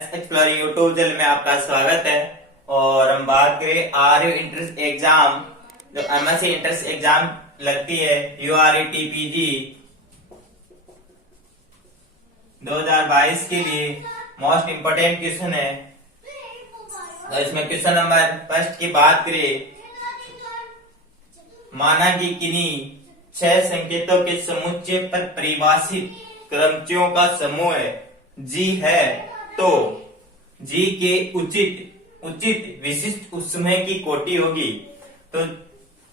Exploring YouTube channel में आपका स्वागत है। और हम बात करें आर यू इंट्रेंस एग्जाम, जो एमएससी इंट्रेंस एग्जाम लगती है URETPG 2022 के लिए मोस्ट इम्पोर्टेंट क्वेश्चन है। तो इसमें क्वेश्चन नंबर फर्स्ट की बात करें, माना कि किन्हीं 6 संकेतों के समुच्चय पर परिभाषित क्रमचियों का समूह G है, तो G के उचित विशिष्ट उसमें की कोटि होगी। तो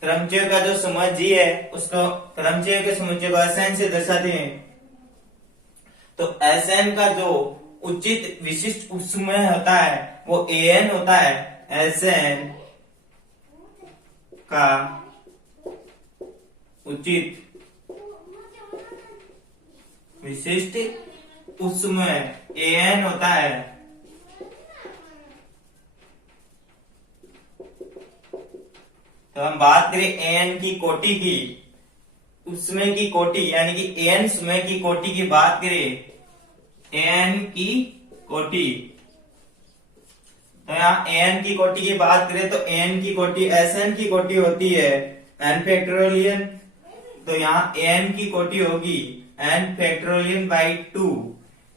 क्रमचियों का जो समूह G है उसको क्रमचियों के समुच्चय को SN से दर्शाते हैं। तो SN का जो उचित विशिष्ट उसमें होता है वो AN होता है। SN का उचित विशिष्ट उसमें AN होता है। तो हम बात करें AN की कोटि की, उसमें की कोटि यानी कि AN समय की कोटि की बात करें, AN की कोटि। तो यहाँ AN की कोटि की बात करें तो AN की कोटि SN की कोटि होती है n फैक्टोरियल। तो यहाँ AN की कोटि होगी n फैक्टोरियल बाई 2।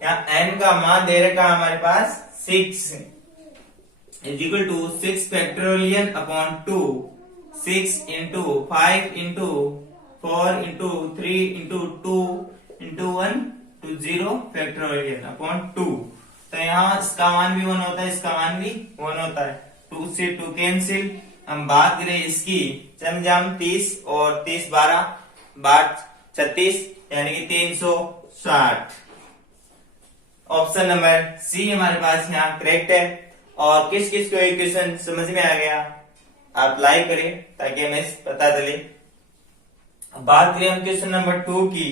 यहाँ n का मान दे रखा हमारे पास 6 is equal to 6 factorial upon 2, 6 into 5 into 4 into 3 into 2 into 1 to 0 factorial upon 2। तो यहाँ इसका मान भी 1 होता है, इसका मान भी 1 होता है। 2 से 2 कैंसिल। हम बात करें इसकी चमजाम 30 और 30 12 36 यानी कि 360। ऑप्शन नंबर सी हमारे पास यहाँ करेक्ट है। और किस किस को इक्वेशन समझ में आ गया आप लाइक करें ताकि हमें पता चले। बात करें हम क्वेश्चन नंबर 2 की,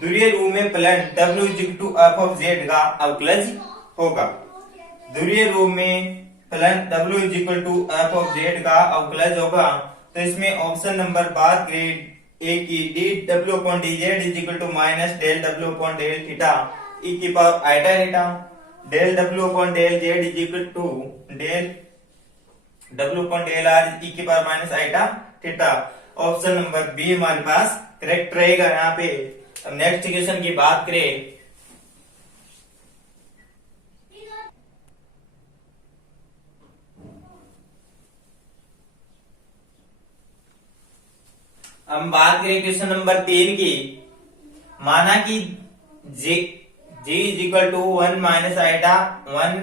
ध्रुवीय रूप में फलन W f of z का अवकलज होगा। ध्रुवीय रूप में फलन W f of z का अवकलज होगा। तो इसमें ऑप्शन नंबर बात करें ए की dw upon dz is equal to minus del w upon del theta e की power eta theta, del w upon del z is equal to del w upon del r e की power minus eta theta. Option number B हमारे पास correct रहेगा यहाँ पे। अब next question की बात करें, हम बात करें क्वेश्चन नंबर 3 की, माना कि G is equal to 1 minus eta 1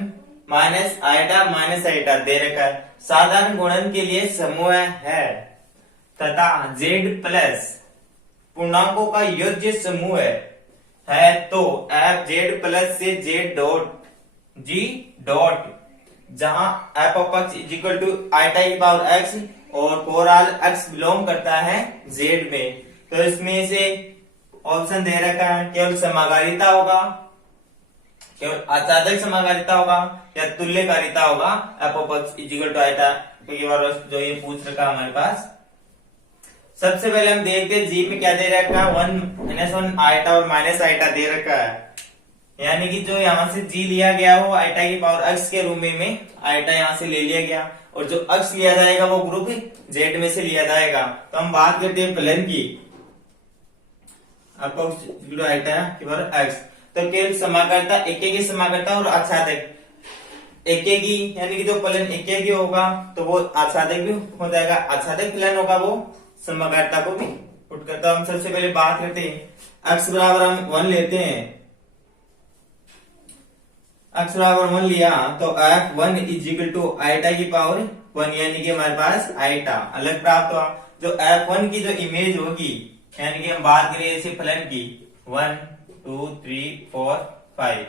minus eta minus eta दे रखा है, साधारण गुणन के लिए समूह है तथा Z प्लस पूर्णांकों का योज्य समूह है। तो f Z प्लस से Z डॉट G डॉट, जहां f of x is equal to eta की पावर x और फॉर ऑल x बिलोंग करता है Z में। तो इसमें से ऑप्शन दे रखा है केवल समागारिता होगा, केवल आचादक समागारिता होगा या तुल्यकारिता होगा। f of x is equal to eta की बार जो ये पूछ रखा है हमारे पास। सबसे पहले हम देखते हैं जी में क्या दे रखा है, 1 आइटा और माइनस आइटा दे रखा है। यानी कि जो यहाँ से जी लिया गया वो आइटा की पावर x के रूप में आइटा यहाँ से ले लिया गया, और जो x लिया जाएगा वो ग्रुप z में से लिया जाएगा। तो हम बात करते हैं फलन की, आपको आइटा की पावर x। तो केवल समाकर्ता एकेगी समाकर्ता और आच्छादक एकेगी, यानी कि जो फलन एकेगी होगा तो वो आच्छादक भी हो जाएगा, आच्छादक फलन होगा वो समाकर्ता को भी पुट करता। हम सबसे पहले बात करते हैं x बराबर हम 1 लेते हैं, x बराबर 1 लिया तो f1 is equal to eta की पावर 1 यानी कि हमारे पास आइटा अलग प्राप्त हुआ। जो f1 की जो इमेज होगी, यानी कि हम बात करें ऐसे फलन की 1 2 3 4 5,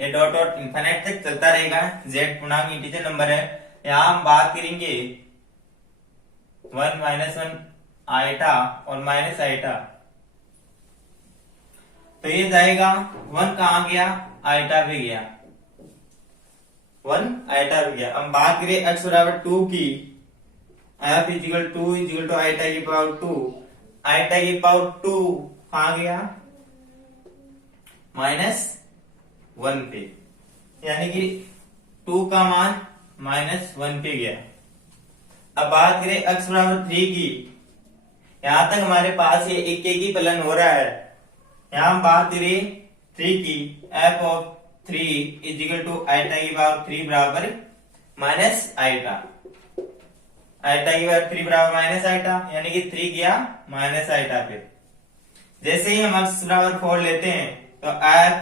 ये डॉट डॉट इंफिनिट तक चलता रहेगा। z पूर्णांक इंटीजर नंबर है। यहाँ हम बात करेंगे 1 माइनस 1 आइटा और माइनस आइटा, तो ये जाएगा 1 कहाँ गया, आइटा भी गया, 1 आइटा भी गया। हम बात करें x बराबर 2 की, f is equal to eta की पावर 2, आइटा की पावर 2 कहाँ गया, माइनस 1 पे, यानी कि 2 का मान -1 पे गया। अब बात करें x बराबर 3 की, यहां तक हमारे पास ये एक ही फलन हो रहा है। यहां हम बात करें 3 की, f of 3 is equal to eta की पावर 3 बराबर माइनस आइटा, आइटा की पावर 3 बराबर माइनस आइटा, यानी कि 3 गया माइनस आइटा पे। जैसे ही हम x बराबर 4 लेते हैं तो f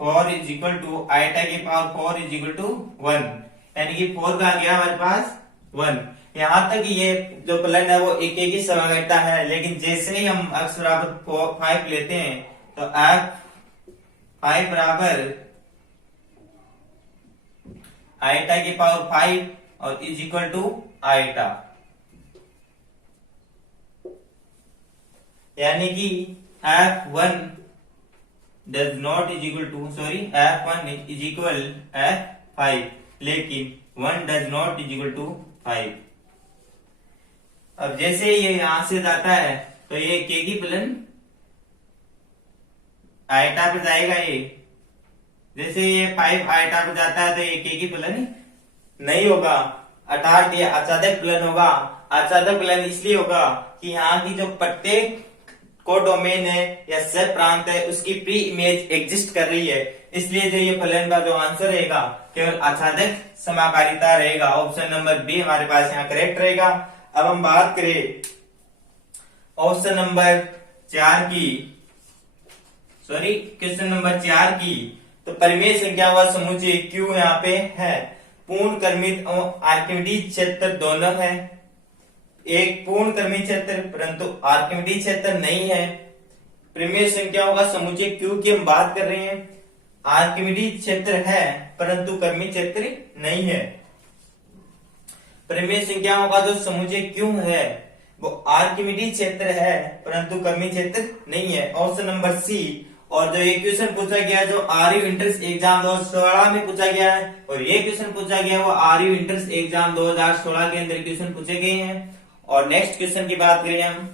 4 is equal to eta की पावर 4 इज इक्वल टू 1, यानी कि 4 का गया हमारे पास 1। यहां तक ये जो फलन है वो एक ही समघटता है, लेकिन जैसे ही हम x बराबर 5 लेते हैं तो f 5 बराबर आइटा की पावर 5 और इज इक्वल टू आइटा, यानी कि f1 does not is equal to f1 is equal f5, लेकिन 1 does not is equal to 5। अब जैसे ये यहां से जाता है तो ये के की फलन आइटा पे जाएगा। ये जैसे ये 5 आइटा पे जाता है तो ये के की फलन नहीं होगा, अर्थात ये अचादक फलन होगा। अचादक फलन इसलिए होगा कि यहाँ की जो प्रत्येक कोडोमेन है या सब प्रांत है उसकी प्री इमेज एग्जिस्ट कर रही है, इसलिए जो ये फलन का जो आंसर रहेगा केवल आच्छादक समाकारिता रहेगा। ऑप्शन नंबर बी हमारे पास यहाँ करेक्ट रहेगा। अब हम बात करें ऑप्शन नंबर 4 की, क्वेश्चन नंबर 4 की, तो परिमेय संख्या व समुच्चय क्यू यहाँ पे है। पूर्ण क्रमित और आर्किमिडीज क्षेत्र दोनों है। एक पूर्ण क्रमित क्षेत्र परंतु आर्किमिडीज क्षेत्र नहीं है। परिमेय संख्याओं का समुच्चय क्यू की हम बात कर रहे हैं, आर्किमिडीज क्षेत्र है परंतु क्रमित क्षेत्र नहीं है। परिमेय संख्याओं का जो समुच्चय क्यू है वो आर्किमिडीज क्षेत्र है परंतु क्रमित क्षेत्र नहीं है, ऑप्शन नंबर सी। और जो ये क्वेश्चन पूछा गया जो आरयू इंट्रेंस एग्जाम 2016 में पूछा गया है, और ये क्वेश्चन पूछा गया वो आरयू इंट्रेंस एग्जाम 2016 के अंदर क्वेश्चन पूछे गए हैं। और नेक्स्ट क्वेश्चन की बात करें हम,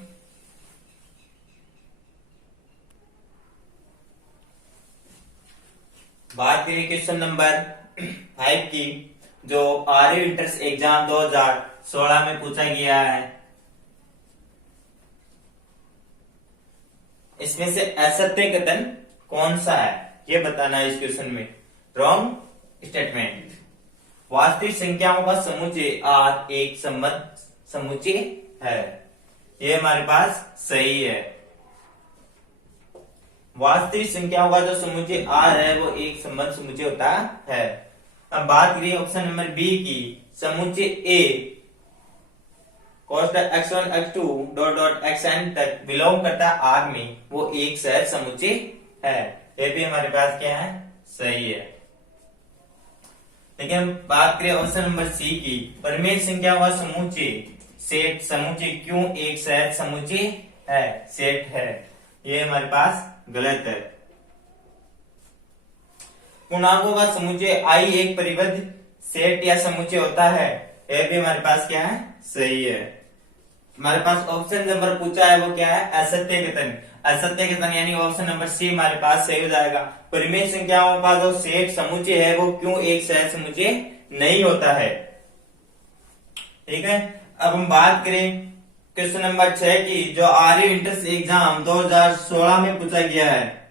बात करें क्वेश्चन नंबर 5 की, जो आरयू इंट्रेंस एग्जाम 2016 में पूछा गया है। इसमें से असत्य कथन कौन सा है ये बताना है इस क्वेश्चन में। Wrong statement. वास्तविक संख्याओं का समुच्चय आर एक सम्मत समुच्चय है, ये हमारे पास सही है। वास्तविक संख्याओं का जो समुच्चय आर है वो एक सम्मत समुच्चय होता है। अब बात करिए ऑप्शन नंबर बी की, समुच्चय ए cos x1 x2 dot dot xn तक बिलोंग करता है आर में, वो एक सहज समुच्चय है। ये भी हमारे पास क्या है, सही है। लेकिन हम बात करें ऑप्शन नंबर सी की, परिमेय संख्या का समुच्चय सेट समुच्चय क्यों एक सहज समुच्चय है, सेट है, ये हमारे पास गलत है। पूर्णांकों का समुच्चय आई एक परिबद्ध सेट या समुच्चय होता है, यह भी हमारे पास क्या है, सही है। हमारे पास ऑप्शन नंबर पूछा है वो क्या है, असत्य कथन। असत्य कथन यानी ऑप्शन नंबर सी हमारे पास सही हो जाएगा। परिमेय संख्याओं का जो सेट समुच्चय है वो क्यों एक सहज समुच्चय नहीं होता है। ठीक है, अब हम बात करें क्वेश्चन नंबर 6 की, जो आरयू इंट्रेंस एग्जाम 2016 में पूछा गया है।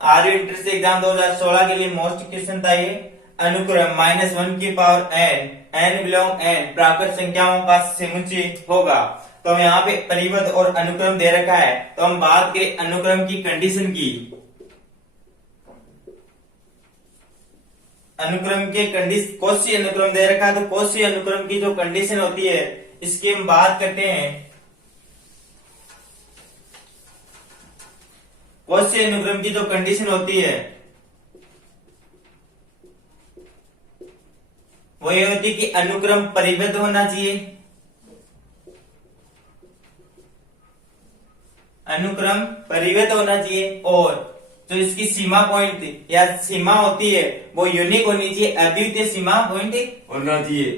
आरयू इंट्रेंस एग्जाम 2016 के लिए मोस्ट क्वेश्चन था ये। अनुक्रम -1 की पावर n बिलोंग n प्राकृत संख्याओं का समुच्चय होगा। तो यहाँ पे परिबद्ध और अनुक्रम दे रखा है, तो हम बात करें अनुक्रम की कंडीशन की। अनुक्रम के कंडीशन कौशी अनुक्रम दे रखा है, तो कौशी अनुक्रम की जो कंडीशन होती है इसकी हम बात करते हैं। कौशी अनुक्रम की जो कंडीशन होती है वो ये होती है कि अनुक्रम परिबद्ध होना चाहिए, अनुक्रम परिबद्ध होना चाहिए, और जो इसकी सीमा पॉइंट या सीमा होती है वो यूनिक होनी चाहिए, अद्वितीय सीमा पॉइंट होना चाहिए।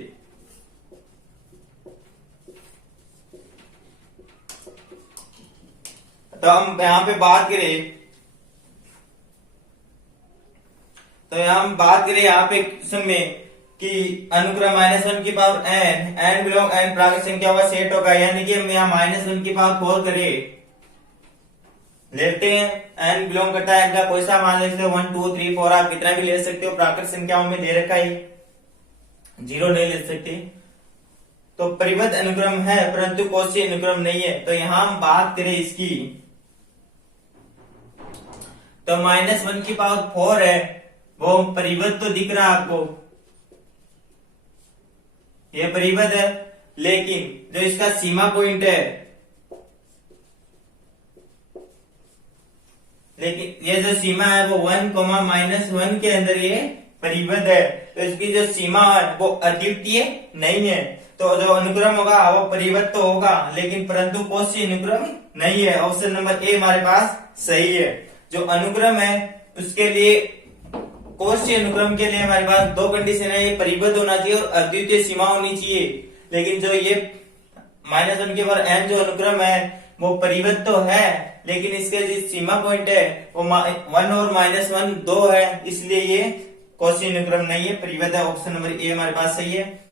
तो हम यहां पे बात करें तो हम बात करें यहाँ पे क्वेश्चन में कि अनुक्रम -1 की पावर n बिलोंग n प्राकृत संख्याओं का सेट होगा, यानी कि हम यहाँ -1 की पावर 4 करें लेते हैं। n बिलोंग करता है n का कोई सा मान ले सकते हो, 1 2 3 4, आप कितना भी ले सकते हो, प्राकृत संख्याओं में दे रखा है, 0 नहीं ले सकते। तो परिबद्ध अनुक्रम है परंतु कोशी अनुक्रम नहीं है। तो यहां हम बात करें इसकी, तो -1 की पावर 4 है, वो परिबद्ध तो दिख रहा है आपको, ये परिबद्ध है, लेकिन जो इसका सीमा पॉइंट है, लेकिन ये जो सीमा है वो 1, -1 के अंदर ये परिबद्ध है। तो इसकी जो सीमा है वो अद्वितीय नहीं है। तो जो अनुक्रम होगा वो परिबद्ध तो होगा, लेकिन परंतु कोशी अनुक्रम नहीं है। ऑप्शन नंबर ए हमारे पास सही है। जो अनुक्रम है उसके लिए, कोशी अनुक्रम के लिए हमारे पास दो कंडीशन है, ये परिबद्ध होना चाहिए और अद्वितीय सीमा होनी चाहिए। लेकिन जो ये -1 के बाद n जो अनुक्रम है वो परिबद्ध तो है, लेकिन इसके जो सीमा पॉइंट है वो 1 और -1 2 है, इसलिए ये कोशी अनुक्रम नहीं है, परिबद्ध है। ऑप्शन नंबर ए हमारे पास सही है।